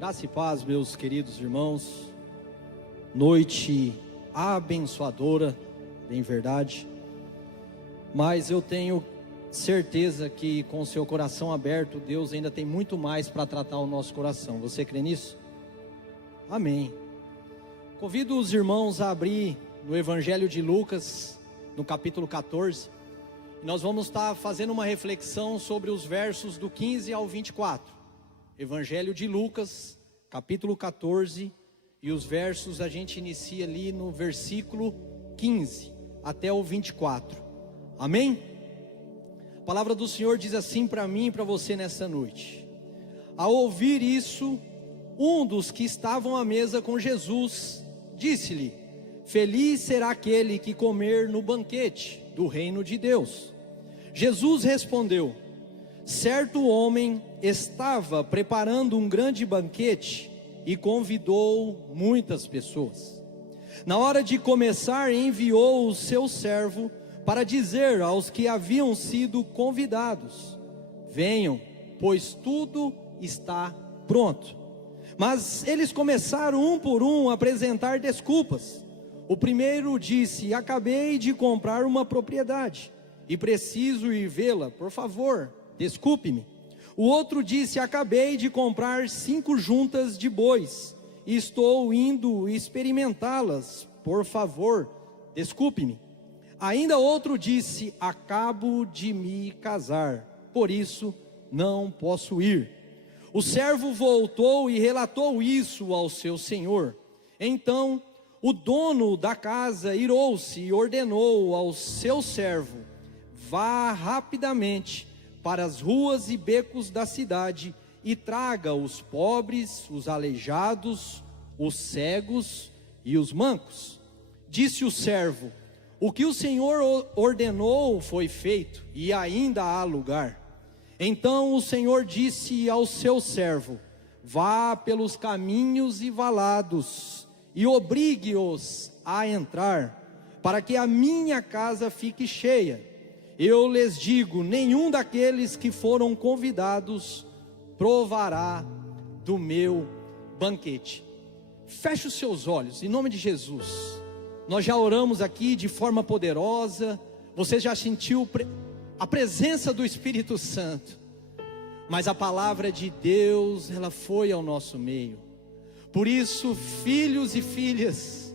Graça e paz, meus queridos irmãos. Noite abençoadora, bem verdade. Mas eu tenho certeza que com o seu coração aberto, Deus ainda tem muito mais para tratar o nosso coração. Você crê nisso? Amém. Convido os irmãos a abrir no Evangelho de Lucas, no capítulo 14. Nós vamos estar fazendo uma reflexão sobre os versos do 15 ao 24. Evangelho de Lucas, capítulo 14, e os versos a gente inicia ali no versículo 15 até o 24. Amém? A palavra do Senhor diz assim para mim e para você nessa noite. Ao ouvir isso, um dos que estavam à mesa com Jesus disse-lhe: feliz será aquele que comer no banquete do reino de Deus. Jesus respondeu: certo homem estava preparando um grande banquete e convidou muitas pessoas. Na hora de começar, enviou o seu servo para dizer aos que haviam sido convidados: venham, pois tudo está pronto. Mas eles começaram um por um a apresentar desculpas. O primeiro disse: acabei de comprar uma propriedade e preciso ir vê-la, por favor, desculpe-me. O outro disse: acabei de comprar 5 juntas de bois e estou indo experimentá-las, por favor, desculpe-me. Ainda outro disse: acabo de me casar, por isso não posso ir. O servo voltou e relatou isso ao seu senhor. Então o dono da casa irou-se e ordenou ao seu servo: vá rapidamente para as ruas e becos da cidade e traga os pobres, os aleijados, os cegos e os mancos. Disse o servo: o que o Senhor ordenou foi feito, e ainda há lugar. Então o Senhor disse ao seu servo: vá pelos caminhos e valados e obrigue-os a entrar, para que a minha casa fique cheia. Eu lhes digo, nenhum daqueles que foram convidados provará do meu banquete. Feche os seus olhos, em nome de Jesus. Nós já oramos aqui de forma poderosa. Você já sentiu a presença do Espírito Santo. Mas a palavra de Deus, ela foi ao nosso meio. Por isso, filhos e filhas,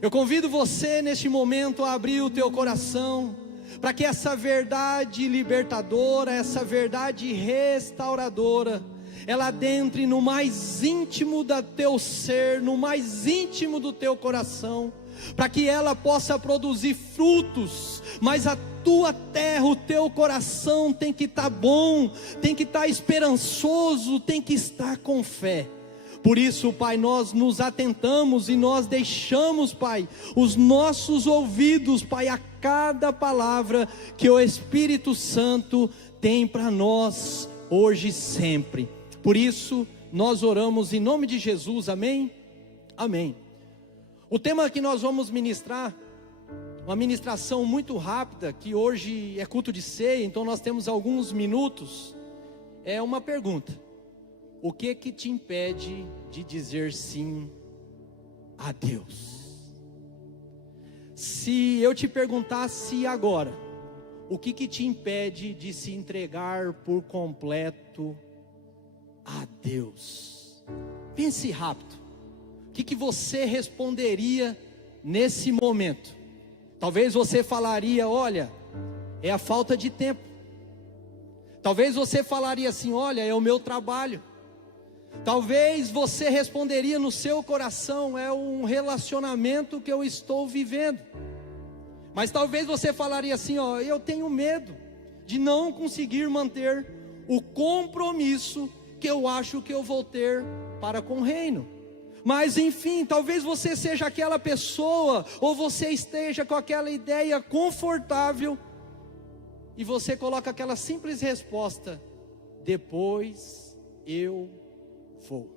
eu convido você neste momento a abrir o teu coração, para que essa verdade libertadora, essa verdade restauradora, ela adentre no mais íntimo do teu ser, no mais íntimo do teu coração, para que ela possa produzir frutos. Mas a tua terra, o teu coração tem que estar bom, tem que estar esperançoso, tem que estar com fé. Por isso, Pai, nós nos atentamos e nós deixamos, Pai, os nossos ouvidos, Pai, a cada palavra que o Espírito Santo tem para nós hoje e sempre. Por isso, nós oramos em nome de Jesus, amém? Amém. O tema que nós vamos ministrar, uma ministração muito rápida, que hoje é culto de ceia, então nós temos alguns minutos, é uma pergunta: o que te impede de dizer sim a Deus? Se eu te perguntasse agora, o que te impede de se entregar por completo a Deus? Pense rápido. O que você responderia nesse momento? Talvez você falaria: olha, é a falta de tempo. Talvez você falaria assim: olha, é o meu trabalho. Talvez você responderia no seu coração: é um relacionamento que eu estou vivendo. Mas talvez você falaria assim: ó, eu tenho medo de não conseguir manter o compromisso que eu acho que eu vou ter para com o reino. Mas enfim, talvez você seja aquela pessoa, ou você esteja com aquela ideia confortável, e você coloca aquela simples resposta: depois eu vou.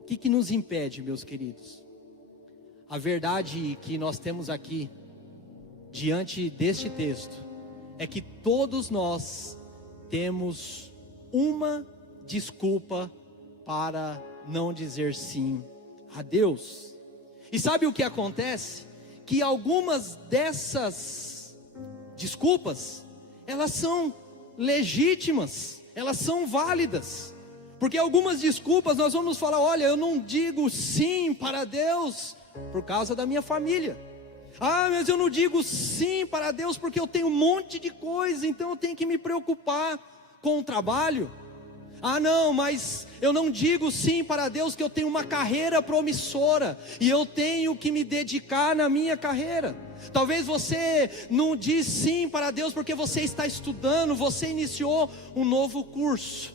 O que nos impede, meus queridos? A verdade que nós temos aqui, diante deste texto, é que todos nós temos uma desculpa para não dizer sim a Deus. E sabe o que acontece? Que algumas dessas desculpas, elas são legítimas, elas são válidas. Porque algumas desculpas nós vamos falar: olha, eu não digo sim para Deus por causa da minha família. Ah, mas eu não digo sim para Deus porque eu tenho um monte de coisa, então eu tenho que me preocupar com o trabalho. Ah não, mas eu não digo sim para Deus que eu tenho uma carreira promissora e eu tenho que me dedicar na minha carreira. Talvez você não diz sim para Deus porque você está estudando, você iniciou um novo curso,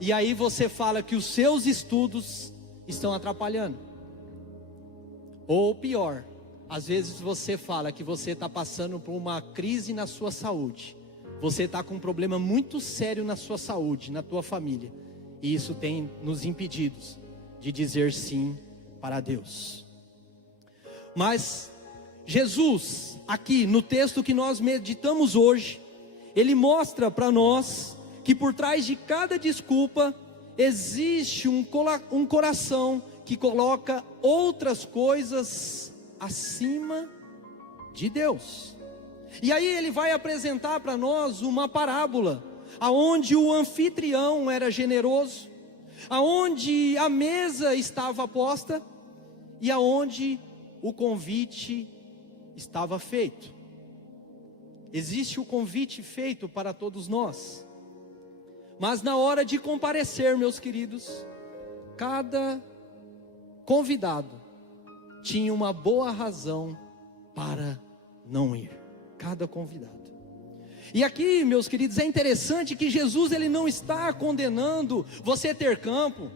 e aí você fala que os seus estudos estão atrapalhando. Ou pior, às vezes você fala que você está passando por uma crise na sua saúde. Você está com um problema muito sério na sua saúde, na tua família. E isso tem nos impedido de dizer sim para Deus. Mas Jesus, aqui no texto que nós meditamos hoje, ele mostra para nós que por trás de cada desculpa existe um coração que coloca outras coisas acima de Deus. E aí ele vai apresentar para nós uma parábola, aonde o anfitrião era generoso, aonde a mesa estava posta e aonde o convite estava feito. Existe o convite feito para todos nós. Mas na hora de comparecer, meus queridos, cada convidado tinha uma boa razão para não ir. Cada convidado. E aqui, meus queridos, é interessante que Jesus, ele não está condenando você ter campo,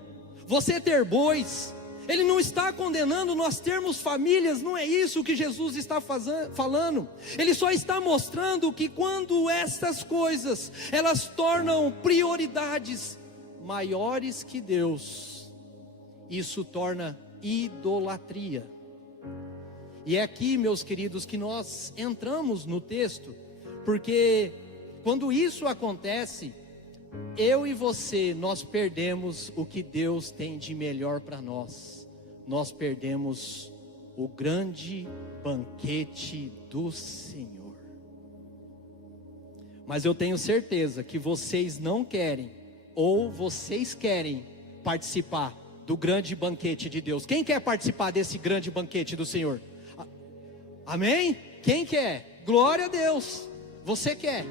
você ter bois. Ele não está condenando nós termos famílias, não é isso que Jesus está falando. Ele só está mostrando que quando essas coisas, elas tornam prioridades maiores que Deus, isso torna idolatria. E é aqui, meus queridos, que nós entramos no texto, porque quando isso acontece, eu e você, nós perdemos o que Deus tem de melhor para nós. Nós perdemos o grande banquete do Senhor. Mas eu tenho certeza que vocês não querem, ou vocês querem participar do grande banquete de Deus. Quem quer participar desse grande banquete do Senhor? Amém? Quem quer? Glória a Deus. Você quer?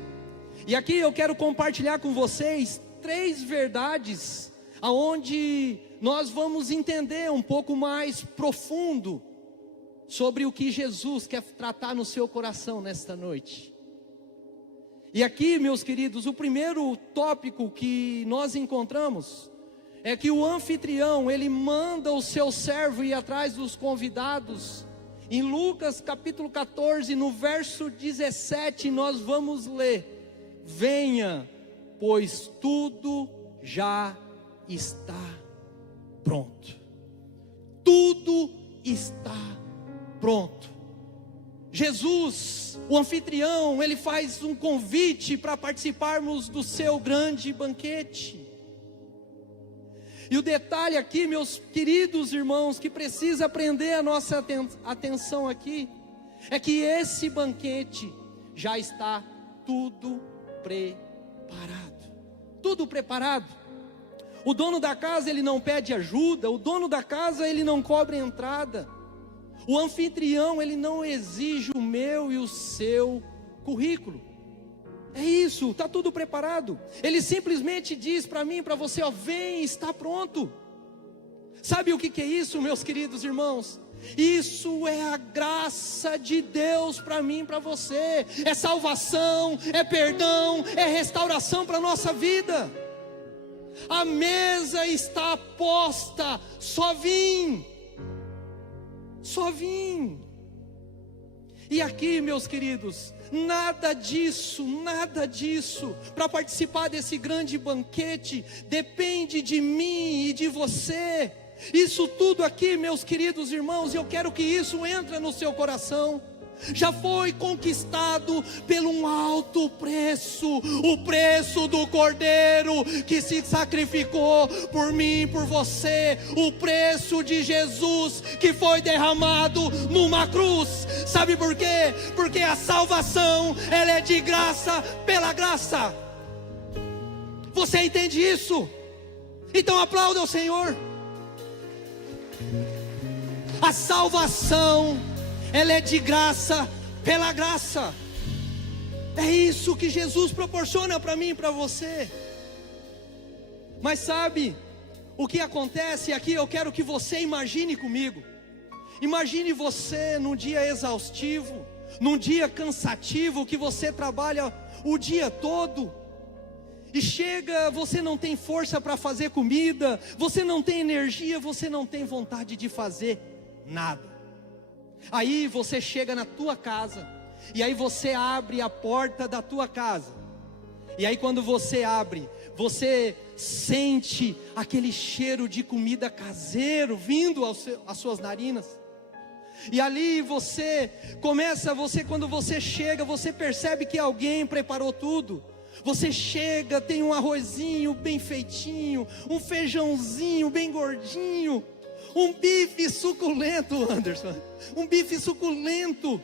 E aqui eu quero compartilhar com vocês 3 verdades, aonde nós vamos entender um pouco mais profundo sobre o que Jesus quer tratar no seu coração nesta noite. E aqui, meus queridos, o primeiro tópico que nós encontramos é que o anfitrião, ele manda o seu servo ir atrás dos convidados. Em Lucas capítulo 14, no verso 17, nós vamos ler: venha, pois tudo já está pronto. Tudo está pronto. Jesus, o anfitrião, ele faz um convite para participarmos do seu grande banquete. E o detalhe aqui, meus queridos irmãos, que precisa prender a nossa atenção aqui, é que esse banquete já está tudo preparado. Tudo preparado. O dono da casa, ele não pede ajuda. O dono da casa, ele não cobra entrada. O anfitrião, ele não exige o meu e o seu currículo. É isso, está tudo preparado. Ele simplesmente diz para mim e para você: ó, vem, está pronto. Sabe o que é isso, meus queridos irmãos? Isso é a graça de Deus para mim e para você. É salvação, é perdão, é restauração para a nossa vida. A mesa está posta, só vim. Só vim. E aqui, meus queridos, nada disso, para participar desse grande banquete, depende de mim e de você. Isso tudo aqui, meus queridos irmãos, eu quero que isso entre no seu coração. já foi conquistado pelo um alto preço, o preço do Cordeiro que se sacrificou por mim, por você, o preço de Jesus que foi derramado numa cruz. Sabe por quê? Porque a salvação, ela é de graça pela graça. Você entende isso? Então aplauda o Senhor. A salvação, ela é de graça pela graça. É isso que Jesus proporciona para mim e para você. Mas sabe o que acontece aqui? Eu quero que você imagine comigo. Imagine você num dia exaustivo, num dia cansativo, que você trabalha o dia todo, e chega, você não tem força para fazer comida, você não tem energia, você não tem vontade de fazer nada. Aí você chega na tua casa, e aí você abre a porta da tua casa, e aí quando você abre, você sente aquele cheiro de comida caseiro vindo às suas narinas. E ali você começa, quando você chega, você percebe que alguém preparou tudo. Você chega, tem um arrozinho bem feitinho, um feijãozinho bem gordinho, um bife suculento, Anderson, um bife suculento,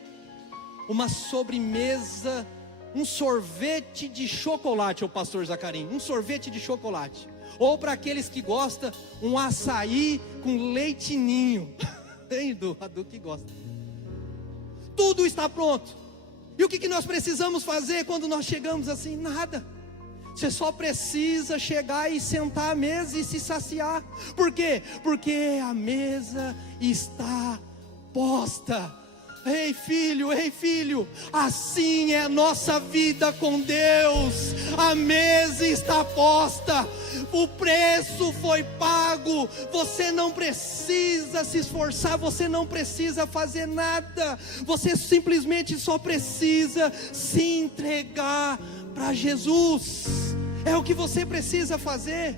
uma sobremesa, um sorvete de chocolate, o pastor Zacarim, um sorvete de chocolate, ou para aqueles que gostam, um açaí com leite ninho, tem do que gosta. Tudo está pronto. E o que nós precisamos fazer quando nós chegamos assim? Nada. Você só precisa chegar e sentar à mesa e se saciar. Por quê? Porque a mesa está posta. Ei filho, assim é a nossa vida com Deus. A mesa está posta, o preço foi pago. Você não precisa se esforçar, você não precisa fazer nada. Você simplesmente só precisa se entregar para Jesus. É o que você precisa fazer.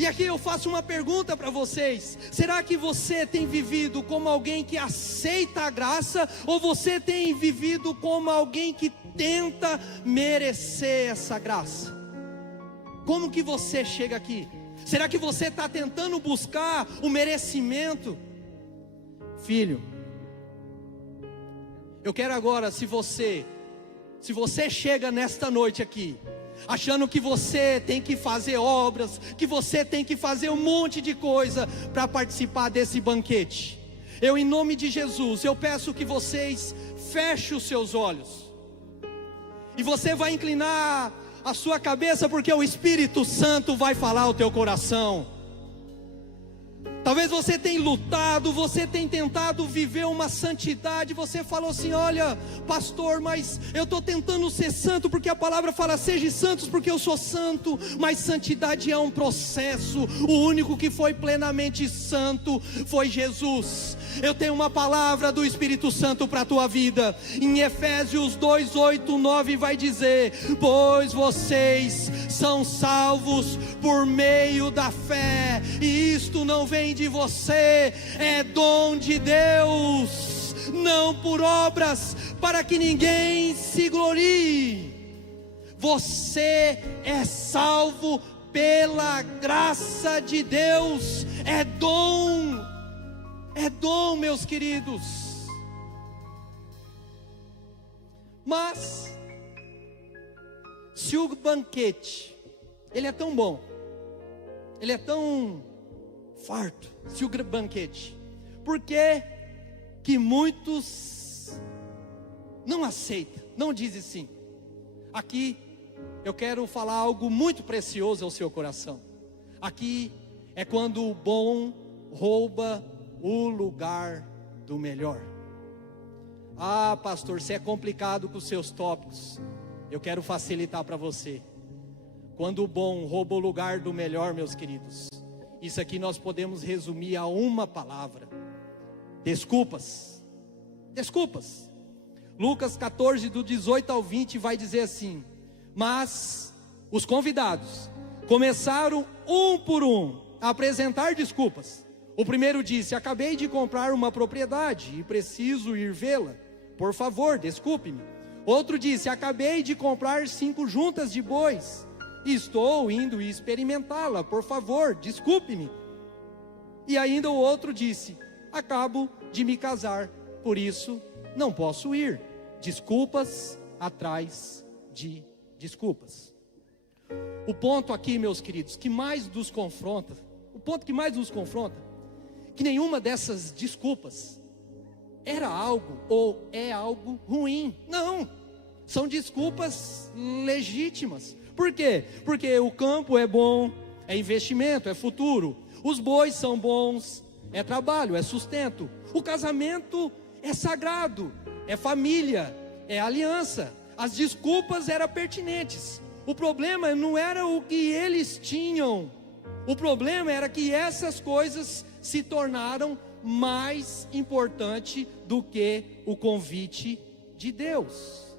E aqui eu faço uma pergunta para vocês: será que você tem vivido como alguém que aceita a graça, ou você tem vivido como alguém que tenta merecer essa graça? Como que você chega aqui? Será que você está tentando buscar o merecimento? Filho, eu quero agora, se você chega nesta noite aqui achando que você tem que fazer obras, que você tem que fazer um monte de coisa para participar desse banquete, eu, em nome de Jesus, eu peço que vocês fechem os seus olhos, e você vai inclinar a sua cabeça, porque o Espírito Santo vai falar ao teu coração. Talvez você tenha lutado, você tenha tentado viver uma santidade. Você falou assim: olha, pastor, mas eu estou tentando ser santo, porque a palavra fala: sejam santos porque eu sou santo. Mas santidade é um processo. O único que foi plenamente santo foi Jesus. Eu tenho uma palavra do Espírito Santo para a tua vida. Em Efésios 2, 8, 9 vai dizer: pois vocês são salvos por meio da fé, e isto não vem de você, é dom de Deus, não por obras, para que ninguém se glorie. Você é salvo pela graça de Deus, é dom, meus queridos. Mas se o banquete, ele é tão bom, ele é tão farto, se o banquete, por que muitos não aceitam, não dizem sim? Aqui eu quero falar algo muito precioso ao seu coração. Aqui é quando o bom rouba o lugar do melhor. Ah, pastor, você é complicado com os seus tópicos. Eu quero facilitar para você. Quando o bom rouba o lugar do melhor, meus queridos, isso aqui nós podemos resumir a uma palavra: desculpas. Desculpas. Lucas 14, do 18 ao 20 vai dizer assim: mas os convidados começaram um por um a apresentar desculpas. O primeiro disse: acabei de comprar uma propriedade e preciso ir vê-la. Por favor, desculpe-me. Outro disse: acabei de comprar 5 juntas de bois e estou indo experimentá-la. Por favor, desculpe-me. E ainda o outro disse: acabo de me casar, por isso não posso ir. Desculpas atrás de desculpas. O ponto aqui, meus queridos, que mais nos confronta, que nenhuma dessas desculpas era algo ou é algo ruim. Não, são desculpas legítimas. Por quê? Porque o campo é bom, é investimento, é futuro. Os bois são bons, é trabalho, é sustento. O casamento é sagrado, é família, é aliança. As desculpas eram pertinentes. O problema não era o que eles tinham. O problema era que essas coisas se tornaram mais importante do que o convite de Deus.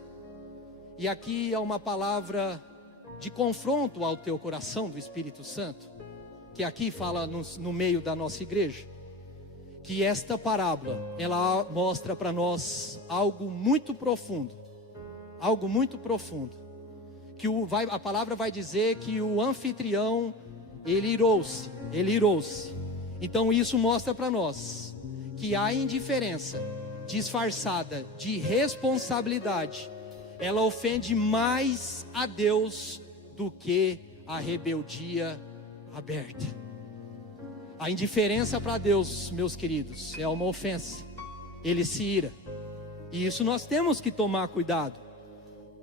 E aqui é uma palavra de confronto ao teu coração do Espírito Santo, que aqui fala no meio da nossa igreja, que esta parábola, ela mostra para nós algo muito profundo, que a palavra vai dizer que o anfitrião, ele irou-se. Então isso mostra para nós que a indiferença disfarçada de responsabilidade, ela ofende mais a Deus do que a rebeldia aberta. A indiferença para Deus, meus queridos, é uma ofensa. Ele se ira. E isso nós temos que tomar cuidado.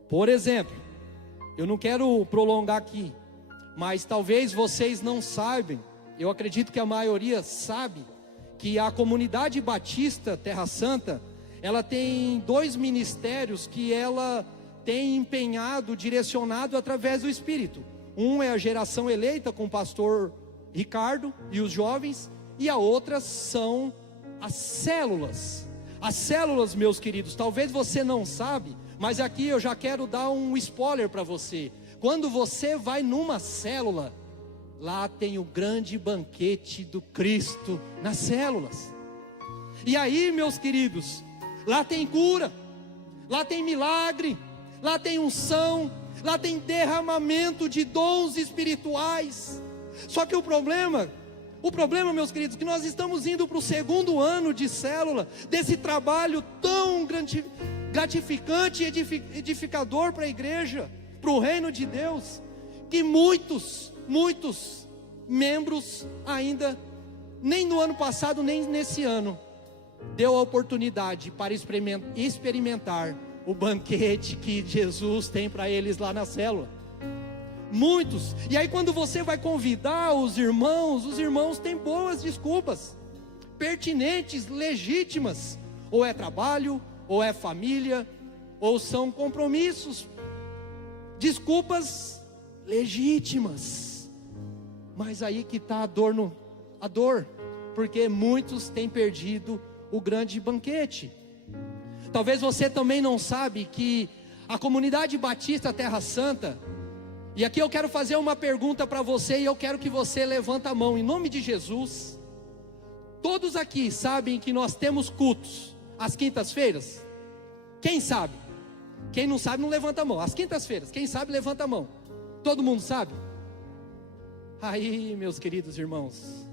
Por exemplo, eu não quero prolongar aqui, mas talvez vocês não saibam, eu acredito que a maioria sabe, que a comunidade batista Terra Santa, ela tem 2 ministérios que ela tem empenhado, direcionado através do Espírito. Um é a geração eleita com o pastor Ricardo e os jovens, e a outra são as células. As células, meus queridos, talvez você não sabe, mas aqui eu já quero dar um spoiler para você. Quando você vai numa célula, lá tem o grande banquete do Cristo nas células. E aí, meus queridos, lá tem cura, lá tem milagre, lá tem unção, lá tem derramamento de dons espirituais. Só que o problema, meus queridos, que nós estamos indo para o 2º ano de célula, desse trabalho tão gratificante e edificador para a igreja, para o reino de Deus, que muitos membros ainda, nem no ano passado, nem nesse ano, deu a oportunidade para experimentar o banquete que Jesus tem para eles lá na célula. Muitos. E aí quando você vai convidar os irmãos têm boas desculpas, pertinentes, legítimas. Ou é trabalho, ou é família, ou são compromissos. Desculpas legítimas. Mas aí que está a dor, porque muitos têm perdido o grande banquete. Talvez você também não sabe que a comunidade batista Terra Santa, e aqui eu quero fazer uma pergunta para você, e eu quero que você levanta a mão, em nome de Jesus. Todos aqui sabem que nós temos cultos às quintas-feiras? Quem sabe? Quem não sabe não levanta a mão. Às quintas-feiras, quem sabe levanta a mão. Todo mundo sabe? Aí, meus queridos irmãos,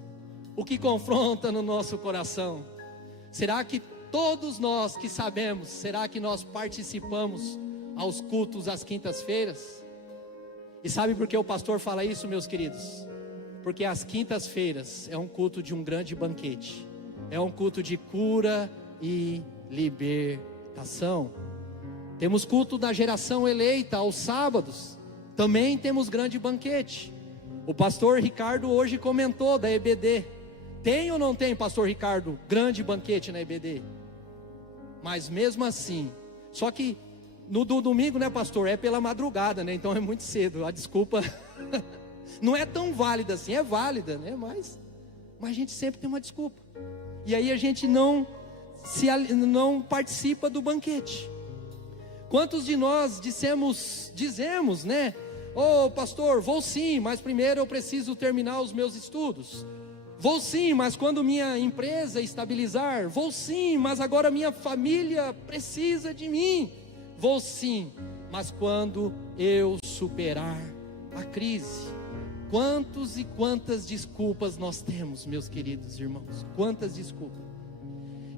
o que confronta no nosso coração, será que todos nós que sabemos, será que nós participamos aos cultos às quintas-feiras? E sabe por que o pastor fala isso, meus queridos? Porque às quintas-feiras é um culto de um grande banquete, é um culto de cura e libertação. Temos culto da geração eleita aos sábados, também temos grande banquete. O pastor Ricardo hoje comentou da EBD. Tem ou não tem, pastor Ricardo, grande banquete na EBD? Mas mesmo assim, só que no domingo, né, pastor, é pela madrugada, né, então é muito cedo, a desculpa não é tão válida assim, é válida, né, mas a gente sempre tem uma desculpa, e aí a gente não participa do banquete. Quantos de nós dizemos, né, pastor, vou sim, mas primeiro eu preciso terminar os meus estudos. Vou sim, mas quando minha empresa estabilizar. Vou sim, mas agora minha família precisa de mim. Vou sim, mas quando eu superar a crise. Quantos e quantas desculpas nós temos, meus queridos irmãos? Quantas desculpas?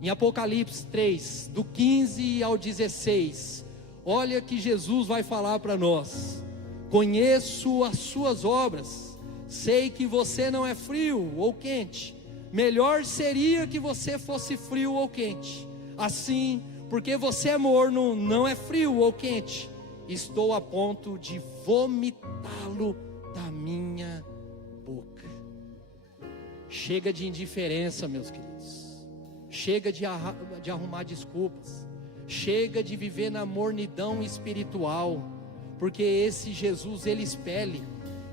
Em Apocalipse 3, do 15 ao 16, olha que Jesus vai falar para nós: conheço as suas obras, sei que você não é frio ou quente, melhor seria que você fosse frio ou quente. Assim, porque você é morno, não é frio ou quente, estou a ponto de vomitá-lo da minha boca. Chega de indiferença, meus queridos. Chega de arrumar desculpas. Chega de viver na mornidão espiritual, porque esse Jesus, ele expele,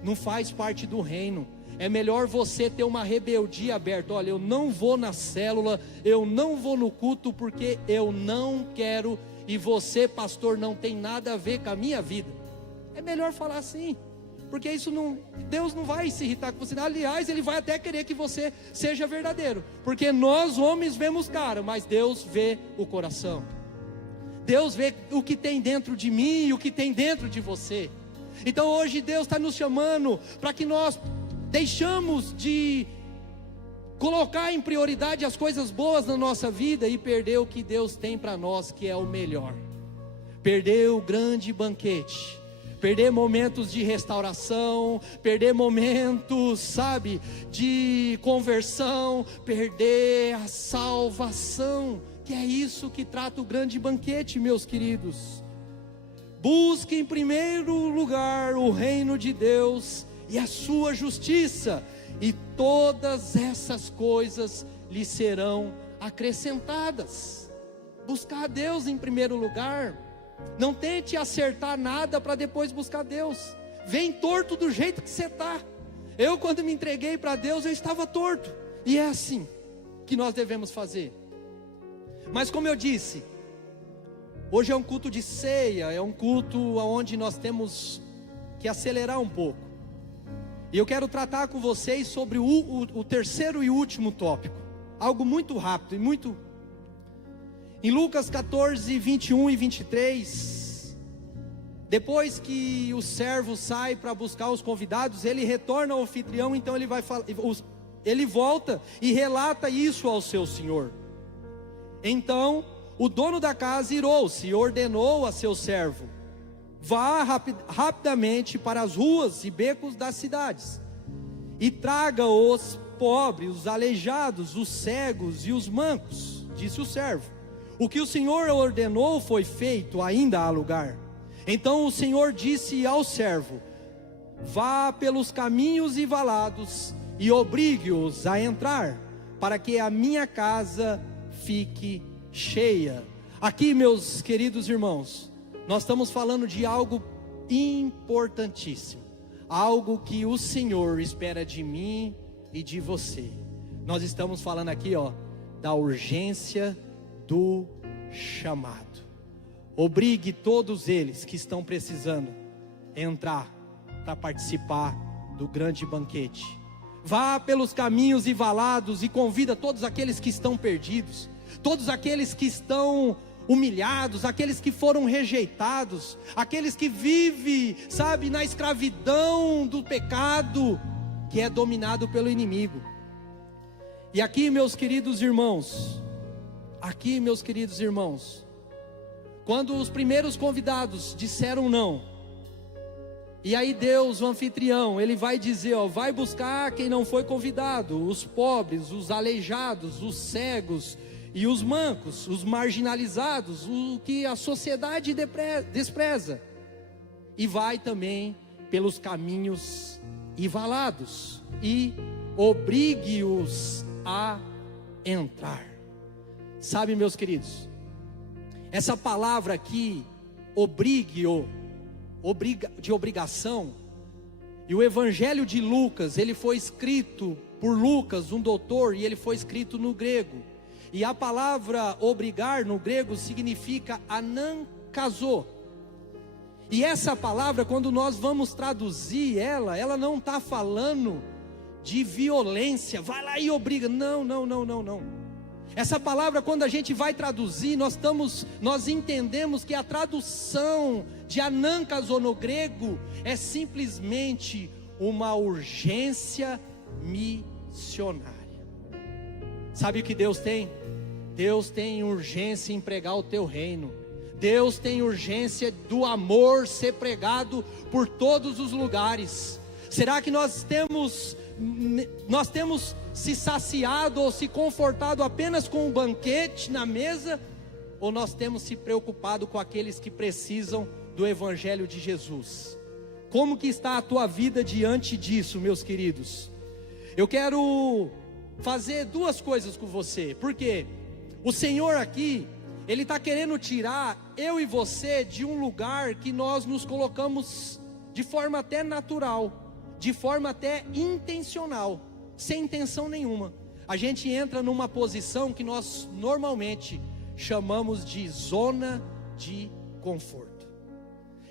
não faz parte do reino. É melhor você ter uma rebeldia aberta. Olha, eu não vou na célula, eu não vou no culto porque eu não quero, e você, pastor, não tem nada a ver com a minha vida. É melhor falar assim, porque isso não, Deus não vai se irritar com você. Aliás, Ele vai até querer que você seja verdadeiro, porque nós homens vemos cara, mas Deus vê o coração. Deus vê o que tem dentro de mim e o que tem dentro de você. Então hoje Deus está nos chamando para que nós deixamos de colocar em prioridade as coisas boas na nossa vida e perder o que Deus tem para nós, que é o melhor. Perder o grande banquete, perder momentos de restauração, perder momentos, sabe, de conversão, perder a salvação, que é isso que trata o grande banquete, meus queridos. Busque em primeiro lugar o reino de Deus e a sua justiça, e todas essas coisas lhe serão acrescentadas. Buscar a Deus em primeiro lugar. Não tente acertar nada para depois buscar Deus. Vem torto do jeito que você está. Eu, quando me entreguei para Deus, eu estava torto, e é assim que nós devemos fazer. Mas como eu disse, hoje é um culto de ceia, é um culto onde nós temos que acelerar um pouco. E eu quero tratar com vocês sobre o terceiro e último tópico. Algo muito rápido e muito... Em Lucas 14, 21 e 23, depois que o servo sai para buscar os convidados, ele retorna ao anfitrião, então ele volta e relata isso ao seu senhor. Então o dono da casa irou-se e ordenou a seu servo: vá rapidamente para as ruas e becos das cidades, e traga os pobres, os aleijados, os cegos e os mancos. Disse o servo: o que o Senhor ordenou foi feito, ainda há lugar. Então o Senhor disse ao servo: vá pelos caminhos e valados e obrigue-os a entrar, para que a minha casa fique cheia. Aqui, meus queridos irmãos, nós estamos falando de algo importantíssimo, algo que o Senhor espera de mim e de você. Nós estamos falando aqui, da urgência do chamado. Obrigue todos eles que estão precisando entrar para participar do grande banquete. Vá pelos caminhos e valados e convida todos aqueles que estão perdidos, todos aqueles que estão humilhados, aqueles que foram rejeitados, aqueles que vivem, sabe, na escravidão do pecado, que é dominado pelo inimigo. E aqui, meus queridos irmãos, quando os primeiros convidados disseram não, e aí Deus, o anfitrião, ele vai dizer, vai buscar quem não foi convidado, os pobres, os aleijados, os cegos e os mancos, os marginalizados, o que a sociedade despreza, e vai também pelos caminhos e valados, e obrigue-os a entrar. Sabe, meus queridos, essa palavra aqui, de obrigação, e o evangelho de Lucas, ele foi escrito por Lucas, um doutor, e ele foi escrito no grego, e a palavra obrigar no grego significa anankazô, e essa palavra, quando nós vamos traduzir ela não está falando de violência, vai lá e obriga. Não. Essa palavra, quando a gente vai traduzir, nós entendemos que a tradução de anankazō no grego é simplesmente uma urgência missionária. Sabe o que Deus tem? Deus tem urgência em pregar o teu reino. Deus tem urgência do amor ser pregado por todos os lugares. Será que nós temos se saciado ou se confortado apenas com o banquete na mesa? Ou nós temos se preocupado com aqueles que precisam do Evangelho de Jesus? Como que está a tua vida diante disso, meus queridos? Eu quero fazer duas coisas com você. Por quê? O Senhor aqui, Ele está querendo tirar eu e você de um lugar que nós nos colocamos de forma até natural, de forma até intencional, sem intenção nenhuma. A gente entra numa posição que nós normalmente chamamos de zona de conforto.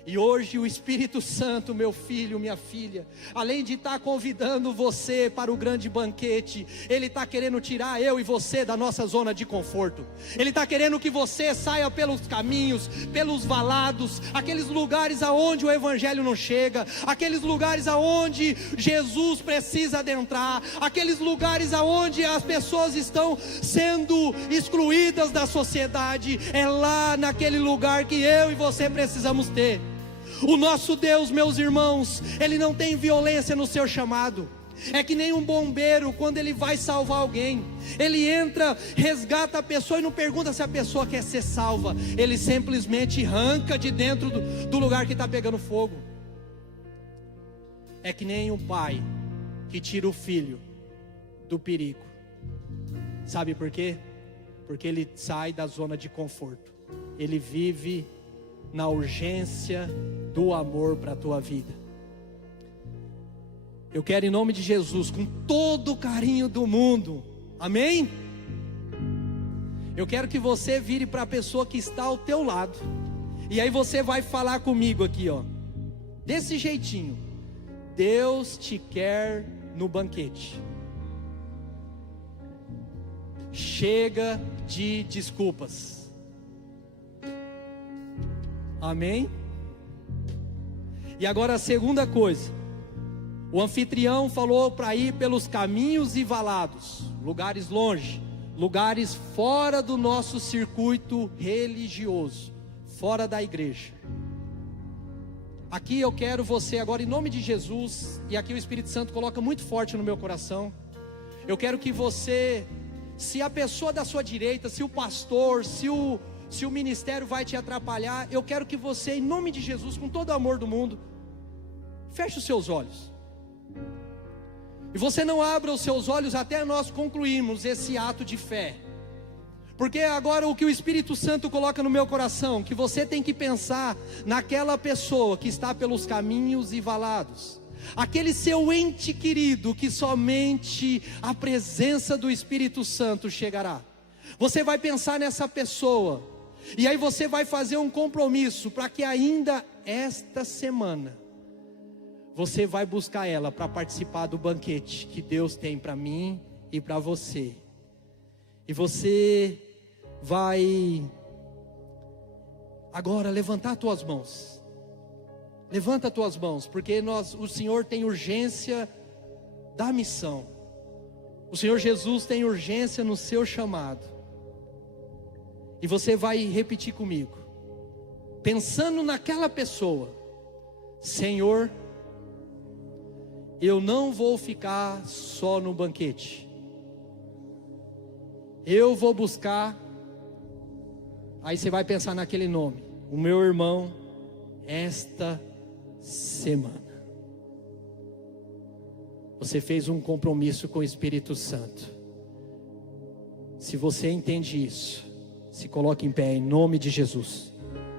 E hoje o Espírito Santo, meu filho, minha filha, além de estar convidando você para o grande banquete, Ele está querendo tirar eu e você da nossa zona de conforto. Ele está querendo que você saia pelos caminhos, pelos valados, aqueles lugares aonde o Evangelho não chega, aqueles lugares aonde Jesus precisa adentrar, aqueles lugares aonde as pessoas estão sendo excluídas da sociedade. É lá naquele lugar que eu e você precisamos ter. O nosso Deus, meus irmãos, Ele não tem violência no seu chamado. É que nem um bombeiro, quando ele vai salvar alguém, ele entra, resgata a pessoa e não pergunta se a pessoa quer ser salva. Ele simplesmente arranca de dentro do lugar que está pegando fogo. É que nem um pai que tira o filho do perigo. Sabe por quê? Porque ele sai da zona de conforto. Ele vive na urgência do amor para a tua vida. Eu quero, em nome de Jesus, com todo o carinho do mundo, amém? Eu quero que você vire para a pessoa que está ao teu lado, e aí você vai falar comigo aqui, ó, desse jeitinho: Deus te quer no banquete. Chega de desculpas. Amém? E agora a segunda coisa: o anfitrião falou para ir pelos caminhos e valados, lugares longe, lugares fora do nosso circuito religioso, fora da igreja. Aqui eu quero você agora, em nome de Jesus, e aqui o Espírito Santo coloca muito forte no meu coração. Eu quero que você, se a pessoa da sua direita, se o pastor, se o ministério vai te atrapalhar, eu quero que você, em nome de Jesus, com todo o amor do mundo, feche os seus olhos. E você não abra os seus olhos até nós concluirmos esse ato de fé. Porque agora o que o Espírito Santo coloca no meu coração, que você tem que pensar naquela pessoa que está pelos caminhos e valados, aquele seu ente querido que somente a presença do Espírito Santo chegará. Você vai pensar nessa pessoa, e aí você vai fazer um compromisso para que ainda esta semana você vai buscar ela para participar do banquete que Deus tem para mim e para você. E você vai agora levantar tuas mãos. Levanta tuas mãos, porque o Senhor tem urgência da missão. O Senhor Jesus tem urgência no seu chamado. E você vai repetir comigo, pensando naquela pessoa: Senhor, eu não vou ficar só no banquete. Eu vou buscar. Aí você vai pensar naquele nome: o meu irmão, esta semana. Você fez um compromisso com o Espírito Santo. Se você entende isso, se coloque em pé em nome de Jesus.